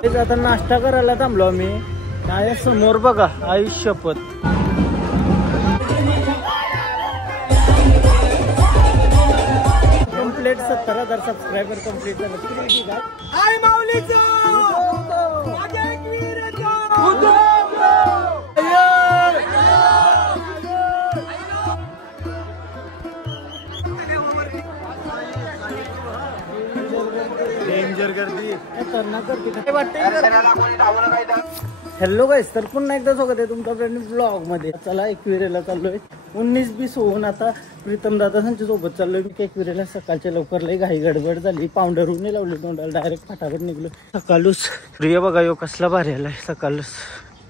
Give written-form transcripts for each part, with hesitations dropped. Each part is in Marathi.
आता नाश्ता करायला थांबलो आम्ही. काय समोर बघा, आयुष्यपत कंप्लीट 70,000 सबस्क्रायबर कंप्लीट झालं. डेंजर गर्दी, खतरनाक गर्दी काय वाटते. हॅलो गाईस, तर पुन्हा एकदा स्वागत आहे तुमच्या फ्रेंड ब्लॉग मध्ये. चला एकविरेला चाललोय. 19-20 होऊन आता प्रीतम दादा त्यांच्या सोबत चाललोय. मी एकविरेला सकाळच्या लवकर लई घाई गडबड झाली. पावडरहून नाही लावले तोंडाला, डायरेक्ट फटाफट निघलो. सकाळूच प्रिय बघा यो कसला भारी आलाय. सकाळच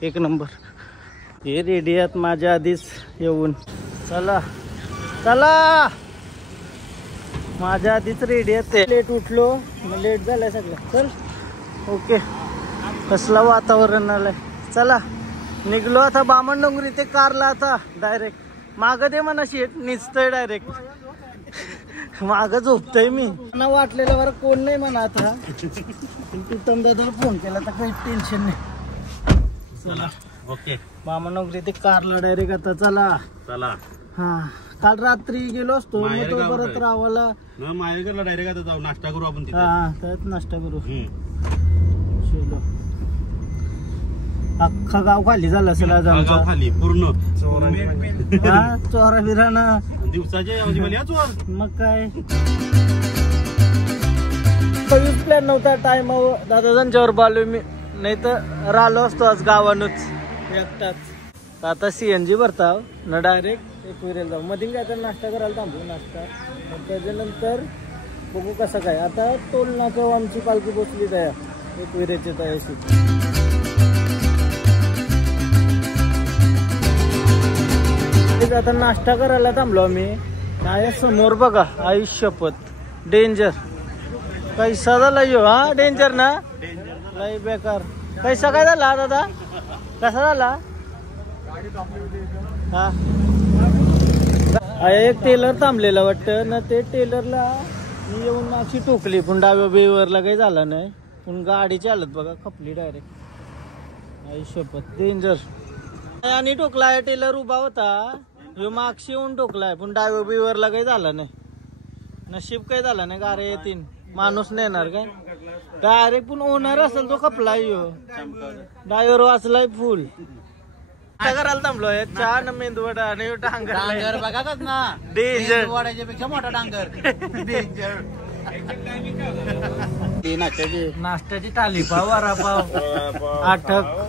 एक नंबर. हे रेडी आहेत माझ्या आधीच येऊन. चला चला, माझ्या आधीच रेडी आहेत ते. लेट उठलो, लेट झालाय सगळं. चल ओके. कसला वातावरण आलंय. चला निघलो आता बामण डोंगरी ते कारला. आता डायरेक्ट माग दे म्हणा शेट, निचतय डायरेक्ट. माग झोपतय मी. मला वाटलेलं बरं कोण नाही म्हणा. आता प्रीतम दादाला फोन केला तर काही टेन्शन नाही. चला ओके, बामण डोंगरी ते कारला डायरेक्ट आता. चला चला. हा, काल रात्री गेलो असतो मग तो परत रावाला माहेरला डायरेक्ट आता जाऊ. नाश्ता करू आपण. हा त्यात नाश्ता करू. चलो, अख्खा गाव खाली झाला असेल आज आमचा. खाली पूर्ण चोरा बिराना दिवसाचे. मग काय कधीच प्लॅन नव्हता. टाइम दादा त्यांच्यावर बालो मी, नाही तर राहिलो असतो आज गावानच एकटाच. आता CNG भरता ना डायरेक्ट एकविरेला जाऊ. मध्ये काय तर नाश्ता करायला थांबू. नाश्ता त्याच्यानंतर बघू कसं काय. आता टोल नाका आमची पालखी बसली तया एकविरेची तयाशी. आता नाश्ता करायला थांबलो आम्ही. काय समोर बघा, आयुष्यपत डेंजर. कैसा झाला यो. हा डेंजर ना, लय बेकार. कैसा काय झाला दादा, कसा झाला. हा एक टेलर थांबलेला वाटतं ना. ते टेलरला मी येऊन मागची टोकली, पण डाव्या बेवरला काही झाला नाही. पण गाडी चालत बघा खपली डायरेक्ट. आयुष्यपत डेंजर. आणि टोकलाय टेलर उभा होता, ह्यो मागशी येऊन टोकलाय, पण डाव्या बेवरला काही झाला नाही. नशीब काही झालं नाही. गारे येतील, माणूस नाही येणार काय डायरेक्ट. पण ओनर असेल तो खपलाय. ह्यो ड्रायव्हर वाचलाय फुल. करायला थांबलोय. छान मेंदूवडा आणि डांगर बघा ना. डेंजर वड्याच्या पेक्षा मोठा डांगर. डेंजर. नाश्त्याची थाली पाव, वरापाव,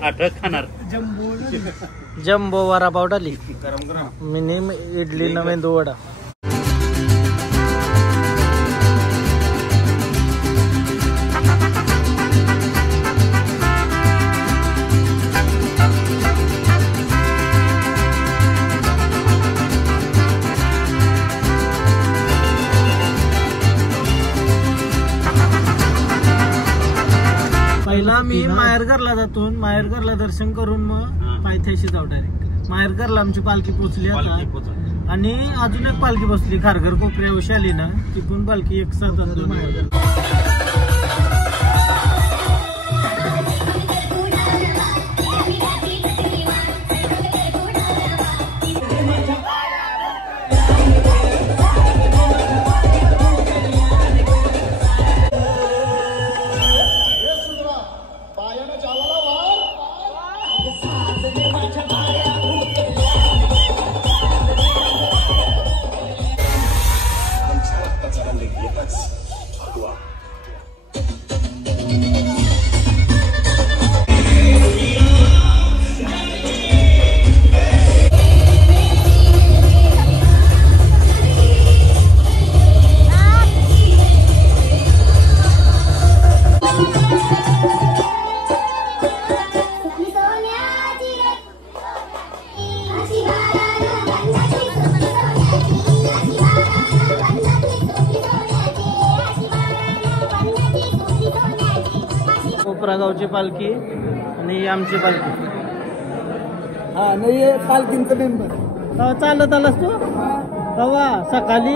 आठक खाणार. जम्बो वरापाव टाली, मिनी इडली न मेंदू वडा. पहिला मी माहेरघरला जातो. माहेरघरला दर्शन करून मग पायथ्याशी जाऊ डायरेक्ट. माहेरघरला आमची पालखी पोचली आता. आणि अजून एक पालखी बसली खारघर कोपऱ्या उशाली ना, ती पण पालखी एक साथ जातो माहेरघर. कोपरागावची पालखी आणि आमची पालखी. हा नाही पालखींचं मेंबर. चालत आलास तू कवा सकाळी.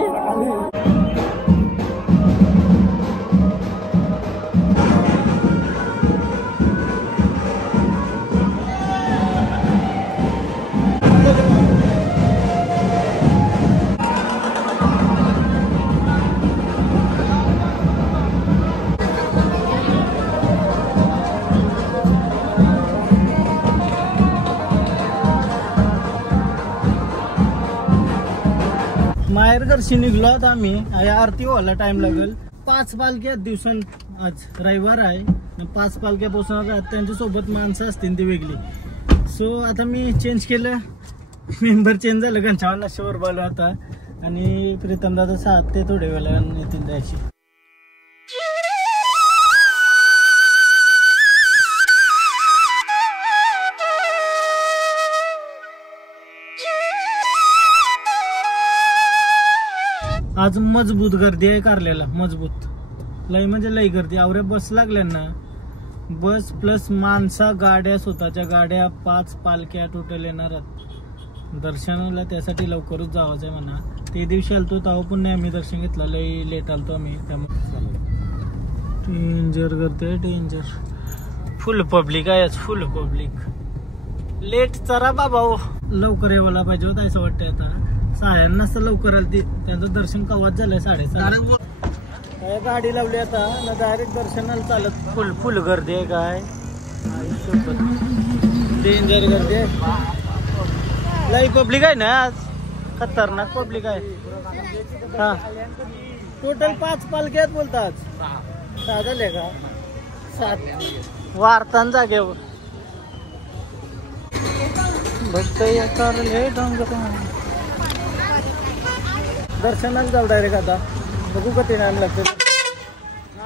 बाहेर घरशी निघलो आता आम्ही. आरती व्हायला टाइम लागेल. 5 पालख्या दिवसां, आज रविवार आहे, 5 पालख्या पोचणार. त्यांच्या सोबत माणसं असतील ती वेगळी. सो आता मी चेंज केलं, मेंबर चेंज झालं. घनशावर नशेवर बोललो आता. आणि प्रीतम दादा 7 ते थोड्या वेळाने येतील जायची. आज मजबूत गर्दी आहे कारल्याला. मजबूत लई म्हणजे लई गर्दी. आवऱ्या बस लागल्या ना, बस प्लस माणसा, गाड्या, स्वतःच्या गाड्या. 5 पालख्या टोटल येणार दर्शनाला. त्यासाठी लवकरच जावायचं आहे म्हणा. ते दिवशी आलतो तेव्हा पण नाही आम्ही दर्शन घेतलं. लई लेट आलतो आम्ही. त्यामुळे डेंजर गर्दी आहे, डेंजर. फुल पब्लिक आहे आज, फुल पब्लिक. लेट चरा बाबा हो, लवकर यायला पाहिजे होतं असं वाटतंय. आता साड्यांना असं लवकर आली, त्यांचं दर्शन कवाच झालंय 7:30. काय गाडी लावली आता ना, डायरेक्ट दर्शनाला चालत. फुल फुल गर्दी आहे. काय डेंजर गर्दी आहे. लई पब्लिक आहे ना आज, खतरनाक पब्लिक आहे. हा, टोटल 5 पालख्या आहेत बोलतात. 6 झाले का? 7 वारतान जागेवर बघतोय दर्शनाला जाऊ डायरेक्ट आता. बघू का ते टाइम लागते.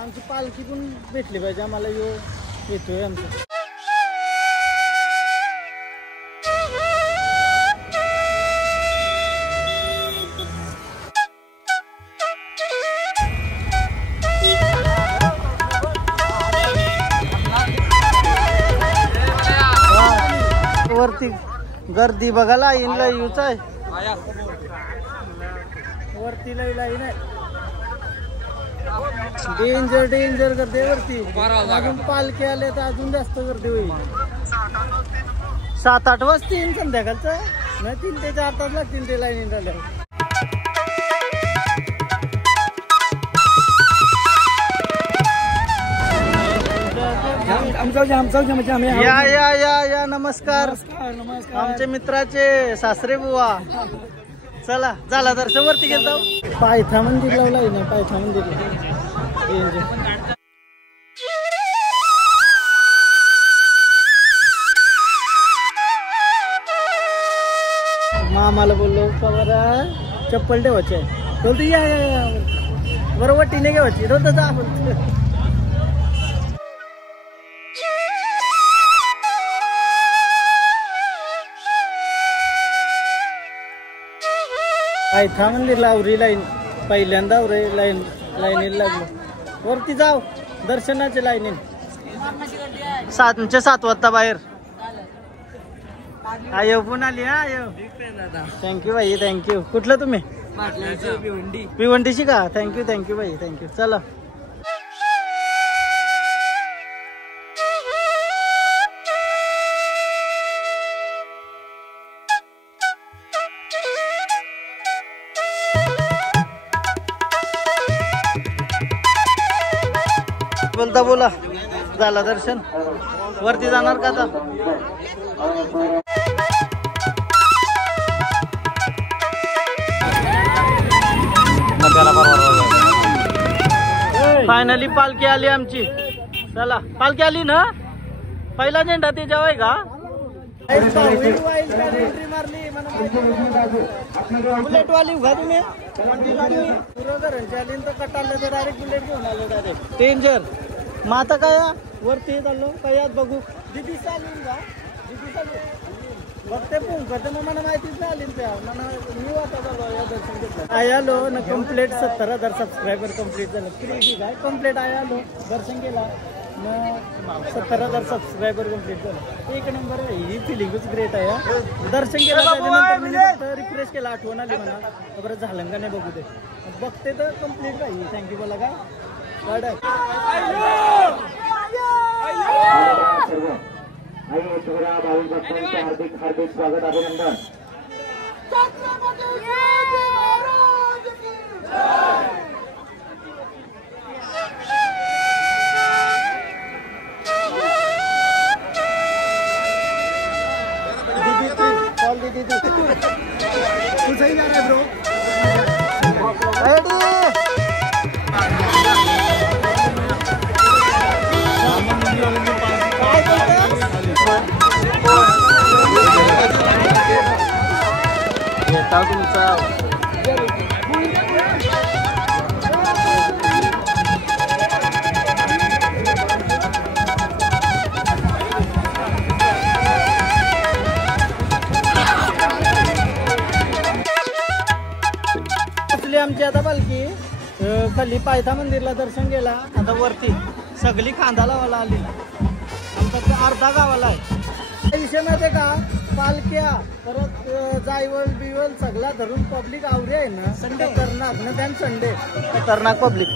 आमची पालखी पण भेटली पाहिजे आम्हाला. येतोय आमचं. वरती गर्दी बघायला लाईनला यूच आहे. वरती लई लाईन आहे. डेंजर डेंजर गर्दी वरती. अजून पालखी आले तर अजून जास्त गर्दी होईल. 7-8 वाजतील संध्याकाळचं. नाही 3 ते 4 तास लागतील ते लाईन झाल्या. या या या या नमस्कार. आमच्या मित्राचे सासरे बुवा. चला झाला दर्शन. वरती गेलो. पायथा मंदिर लावलाय ना, पायथा मंदिरला. मामाला बोललो का बरं चप्पल ठेवायची आहे. बोलतो या बरं वटीने घेवायची. रोज जा. पायथा मंदिरला आवरी लाईन. पहिल्यांदा आवरी लाईनीला लागलो. वरती जाऊ दर्शनाच्या लाईनीन. 7 वाजता बाहेर. आयो पण आली. हा आयो, थँक्यू भाई, थँक्यू. कुठलं तुम्ही? भिवंडीची का? थँक्यू भाई, थँक्यू. चला बोलता बोला. झाला दर्शन. वरती जाणार का आता? फायनली पालखी आली आमची. चला पालखी आली ना. पहिला झेंडा ते जेवाय का? बुलेट वाली उघा तुम्ही. कटाले तर डायरेक्ट बुलेट घेऊन आलो डायरेक्ट. डेंजर. मग आता काय वरती चाललो काय बघू. दिदी चालून का? दिदी चालू बघते फोन करते. मग मला माहितीच नाही आली त्या. मला मी आता चालू या दर्शन घेतलं. आलो ना. कम्प्लीट 70,000 सबस्क्रायबर कम्प्लीट झालं. फ्री काय कम्प्लीट आलो. दर्शन केला मग 70,000 सबस्क्रायबर कम्प्लीट झालं. एक नंबर आहे. ही फिलिंगच ग्रेट आहे. दर्शन केलं त्याच्यानंतर रिफ्रेश केला. आठवण आली म्हणा. बरं झालं का नाही बघू दे. बघते तर कम्प्लीट राहील. थँक्यू बोला का. हार्दिक हार्दिक स्वागत, अभिनंदन. दीदी कॉल दीदी तू सही जा रहा है ब्रो. खाली पायथा मंदिरला दर्शन गेला. आता वरती सगळी खांदा लावायला आली. आमचा अर्धा गावाला आहे. विषय माहिती का, पालख्या परत जायवळ बिवळ सगळा धरून पब्लिक आवडी आहे ना. संडे खतरनाक ना, त्यान संडे खतरनाक पब्लिक.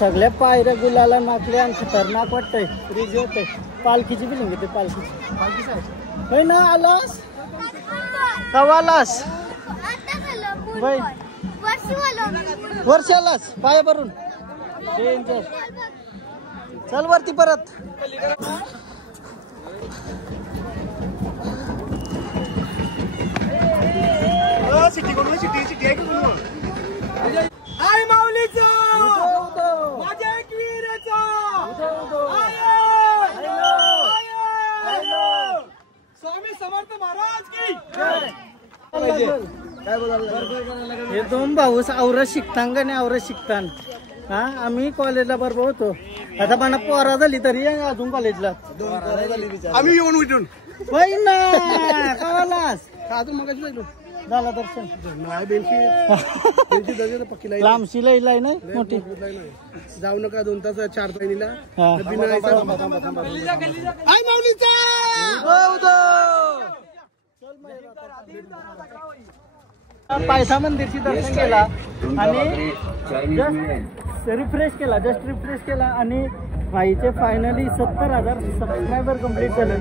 सगळ्या पायऱ्या गुलाला नाकल्या आणि खतरनाक वाटतंय. रिज होतंय. पालखीची बिलिंग घेते. पालखीची ना. आलास कवा आलास वर्षी आलास पाया भरून. चल वरती परत. सिटी कोण सिटी सिटी आहे की हाय माऊलीचा माझ्या एकवीराचा स्वामी समर्थ महाराज की काय बोलायला. हे दोन भाऊ औरत शिकतान का नाही औरत शिकतान. हा आम्ही कॉलेजला बरोबर होतो. आता मला पोरा झाली तरी अजून कॉलेजला. आम्ही येऊन उठून ना कावालास अजून मग झाला दर्शन. पक्की लांबशी लई लाई नाही मोठी. जाऊ नका 2 तास 4 पहिलीला. पायथा मंदिरची दर्शन केला आणि रिफ्रेश केला. जस्ट रिफ्रेश केला आणि भाईचे फायनली 70,000 सबस्क्रायबर कम्प्लीट झाले.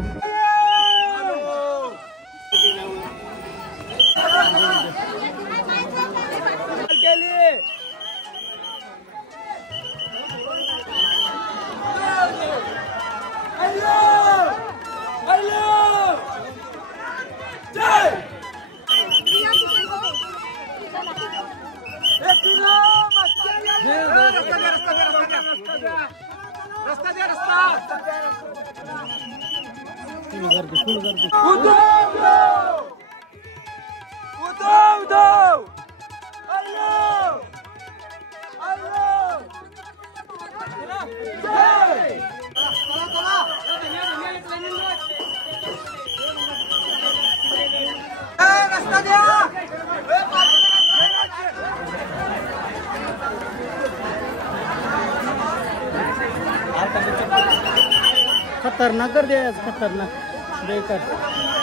खतरनाक गर्दी आहे आज. खतरनाक बेकार.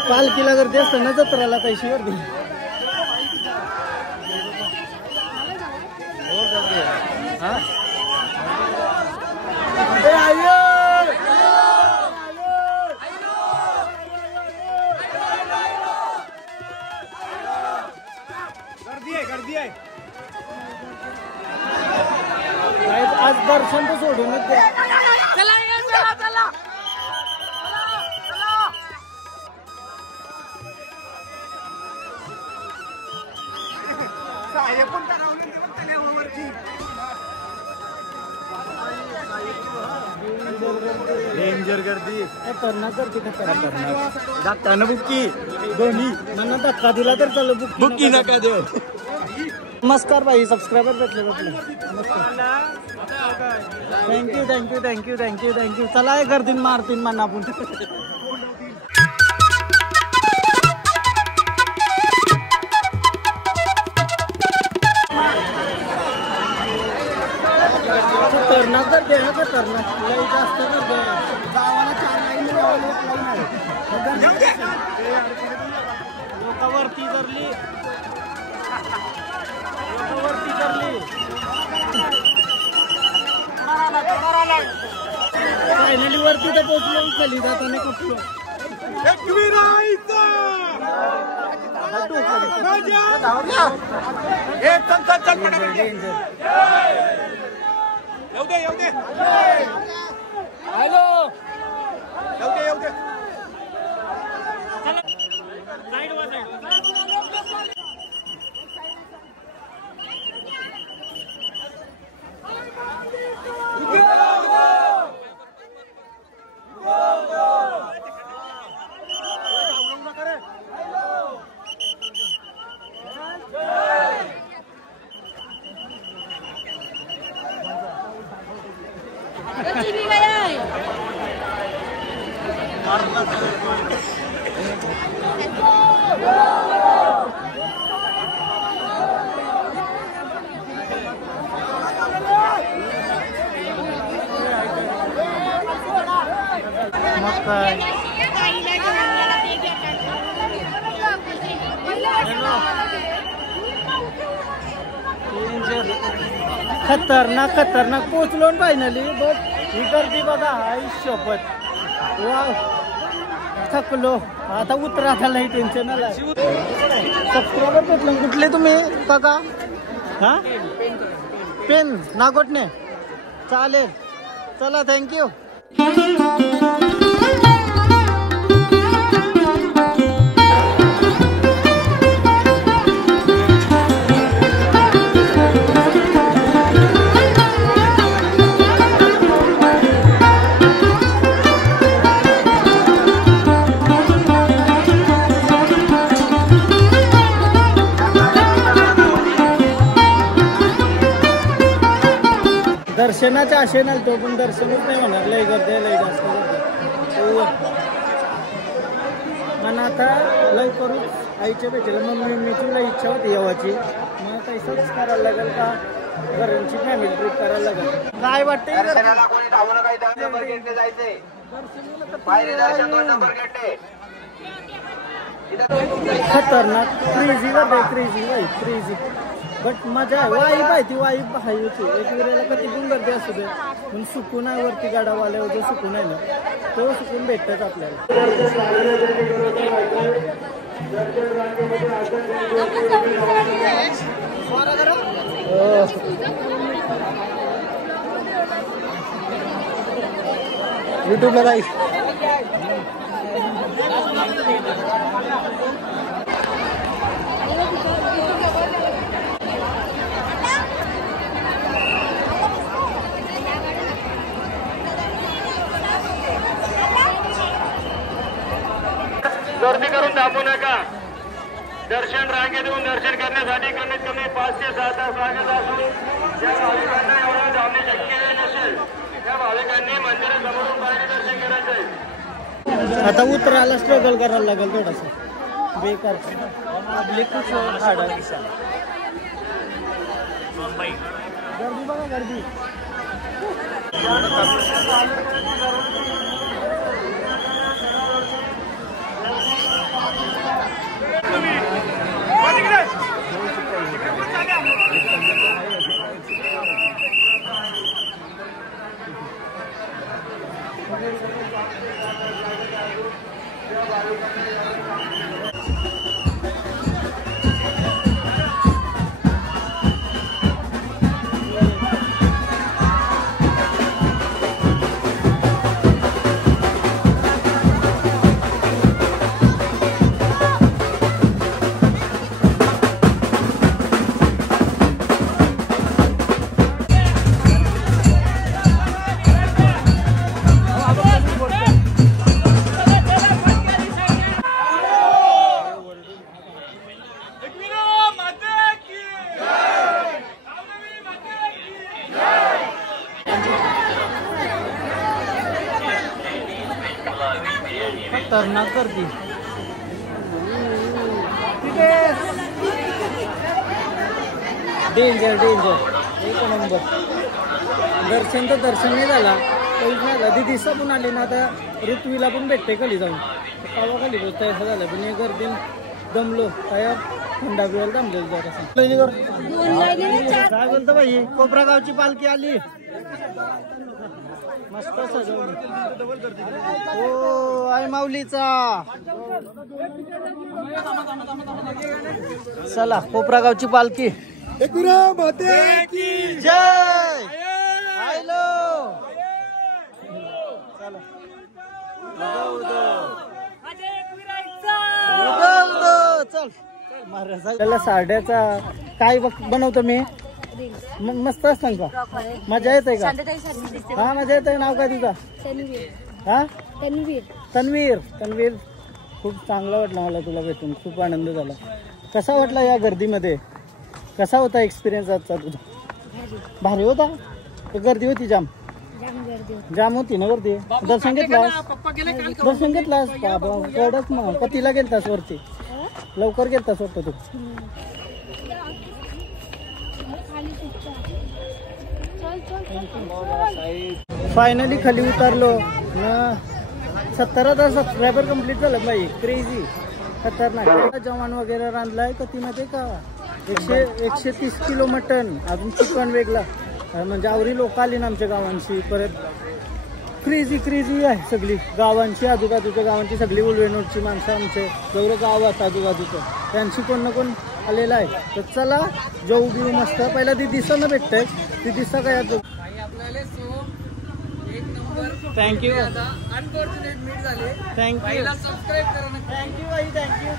पालखीला गर्दी असतं ना जत्राला तशी गर्दी. गर्दी आहे. आज दर्शन तर सोडूनच द्या. डेंजर गर्दी. खतरनाक गर्दी. खतरनाक. धक्का बुक्की दोन्ही मला धक्का दिला तर चालू. बुक्की नका देऊ. नमस्कार भाई. सबस्क्रायबर भेटले. Thank you thank you thank you thank you thank you. चला हे गर्दीन मारतीन म्हणा आपण. खतरनाक गर्दी आहे. खतरनाक लई जास्त गर्दी आहे. गावाला 4 लाईन लोकांवरती धरली. फायनली वरती तर पोहोचलो. खाली जाताना कुठलो मग काय खतरनाक खतरनाक पोचलो फायनली. बट ही गर्दी बघा, आई शपथ. वाव, थकलो आता. उतरा झालं टेन्शन आलं. सबस्क्रायबर भेटलं. कुठले तुम्ही काका? हा, पेन नागोटने. चालेल, चला, थँक्यू. दर्शनाच्या आशेने आलतो, पण दर्शनच नाही होणार. लय गर्दी, लय जास्त गर्दी. पण आता लवकरच आईच्या भेटेल. मग तुला इच्छा होती येवाची. मग तसंच करायला लागेल का, घरांची फॅमिली ट्रिप करायला लागेल. काय वाटतं? खतरनाक क्रेझी गर्दी, क्रेझी. बट मजा आहे. वाईब आहे ती, वाईब आहे होती. एक वेळेला कधी पण गर्दी असू दे, पण सुकून आहे. वरती गाडावाल्यावर जो सुकून आहे ना, तो सुकून भेटतात आपल्याला. यूट्यूबला जाईल. गर्दी करून दाबू नका. दर्शन रांगेतून दर्शन करण्यासाठी कमीत कमी 5 ते 6 तास लागत असून ज्या भाविकांना एवढं जाणे शक्य नसेल त्या भाविकांनी मंदिरासमोरून बाहेर दर्शन करायचंय. आता उतरायला स्ट्रगल करायला लागेल थोडासा. बेकार पब्लिक खूप गर्दी बघा, गर्दी. खतरनाक गर्दी. डेंजर एक नंबर. दर्शन तर दर्शन नाही झाला, काहीच नाही झाला. दिदीसा पण आली ना, आता ऋत्वीला पण भेटते खाली जाऊन. कावा खाली बसता असं झालं. पण हे गर्दी दमलो तयार. थंडा पिवायला दमलेलं जरा. काय बोलतो बाई? कोपरा गावची पालखी आली. मस्त सजवली. हो, आई माऊलीचा. चला, कोपरा गावची पालखी. जय. हॅलो, चल. महाराजाला साड्याचा काय बनवतो मी? मस्त असतं का? मजा येते का? हा, मजा येते. नाव काय तुझं? हा, तन्वीर. खूप चांगलं वाटलं मला तुला भेटून. खूप आनंद झाला. कसा वाटला या गर्दीमध्ये? कसा होता एक्सपिरियन्स आजचा तुझा? भारी होता. गर्दी होती जाम. जाम होती ना गर्दी. दर्शन घेतलास कडक मग कधीला गेलतास वरती लवकर गेलतास वाटतं तू. फायनली खाली उतरलो ना. 17,000 सबस्क्रायबर कंप्लीट झालं बाई. क्रेझी खतरनाक. जवान वगैरे रांधलाय कधी मध्ये का 130 किलो मटन अजून चिकन वेगळा म्हणजे आवरी लोक आली ना आमच्या गावांची. परत क्रेझी आहे सगळी गावांची आजूबाजूच्या गावांची सगळी उलवेनोडची माणसं आमचे जेवढं गाव आहेत आजूबाजूचं त्यांची कोण ना कोण आलेला आहे. तर चला जाऊ बिऊ मस्त. पहिला ती दिसणं भेटतंय ती दिसा काय थँक्यू अनफॉर्च्युनेट मीट झाले. थँक्यू सबस्क्राईब करा. थँक्यू बाई थँक्यू.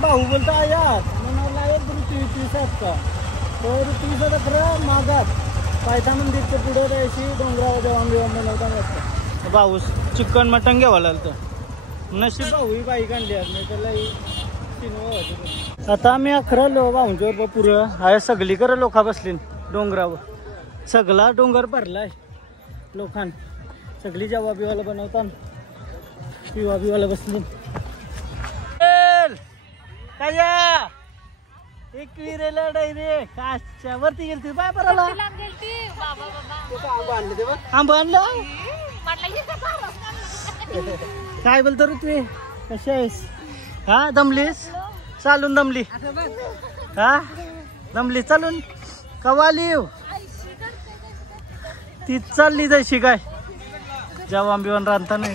भाऊ बोलता यार म्हणाला एक ऋतू का तो ऋतूचा खरं मागात पायथा मंदिरच्या पुढे द्यायची डोंगरावर जेवण बिवण बनवता मस्त. भाऊ चिकन मटन घ्यावं लागतं नशीब भाऊ ही बाईक आणली नाही त्याला. आता आम्ही 11 लो भाऊंच्यावर पुरं आहे सगळी करं लोक बसली डोंगरावर. सगळा डोंगर भरलाय लोकां सगळी जेव्हा बिवाला बनवता पिवा बिवाला बसली. एकविरेला डायरे काशच्या वरती गेलती बाय बराला आंबा आणला. काय बोलतो ऋतू कशी आहेस. हा दमलीस चालून दमली. हा दमली चालून कवाली ती चालली जायची काय जेवण बिवण रांधता नाही.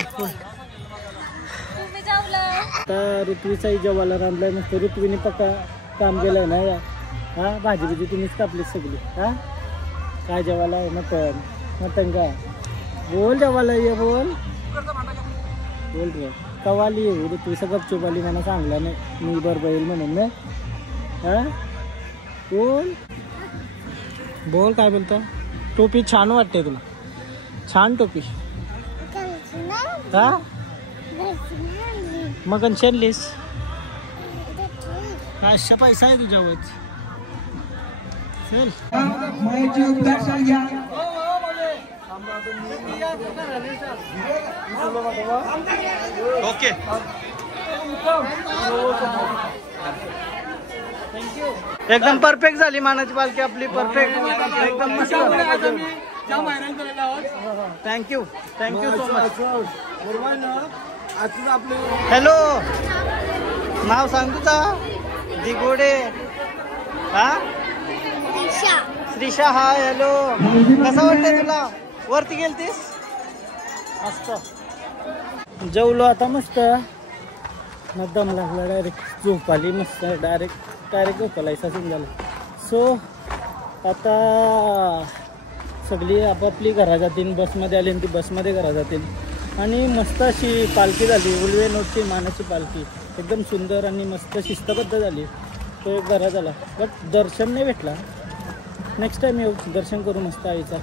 आता ऋत्वीचाही जेवायला रांधलाय मस्त. ऋत्वीने पक्का काम केलंय ना या. हा भाजी बिजी तुम्हीच कापली सगळी. हा काय जेवायला आहे मटन काय बोल जेवायला ये बोल रे कवाली येऊ ऋत्वी गपचूप आली मला सांगला नाही मी बरोबर येईल म्हणून ना. हा बोल काय बोलतो. टोपी छान वाटते तुला. छान टोपी. हा मग आणलीस काय पैसा आहे तुझ्यावर. चल ओके एकदम परफेक्ट झाली मानाची पालखी आपली. परफेक्ट एकदम मस्त. Thank you so much. हॅलो नाव सांग तुझा दिगोडे. हा श्रीषा. हाय हॅलो कसं वाटतंय तुला. वरती गेलतीस मस्त. जेवलो आता मस्त. दम लागला डायरेक्ट झोप आली मस्त. डायरेक्ट झोपायला ऐसा सीन झाला. सो आता सगळी आपापली घरा जातील. बसमध्ये आली ती बसमध्ये घरा जातील. आणि मस्त अशी पालखी झाली उलवेनोडची मानाची पालखी. एकदम सुंदर आणि मस्त शिस्तबद्ध झाली. तो एक घरा झाला बट दर्शन नाही भेटला. नेक्स्ट टाइम येऊ दर्शन करू मस्त आईचा.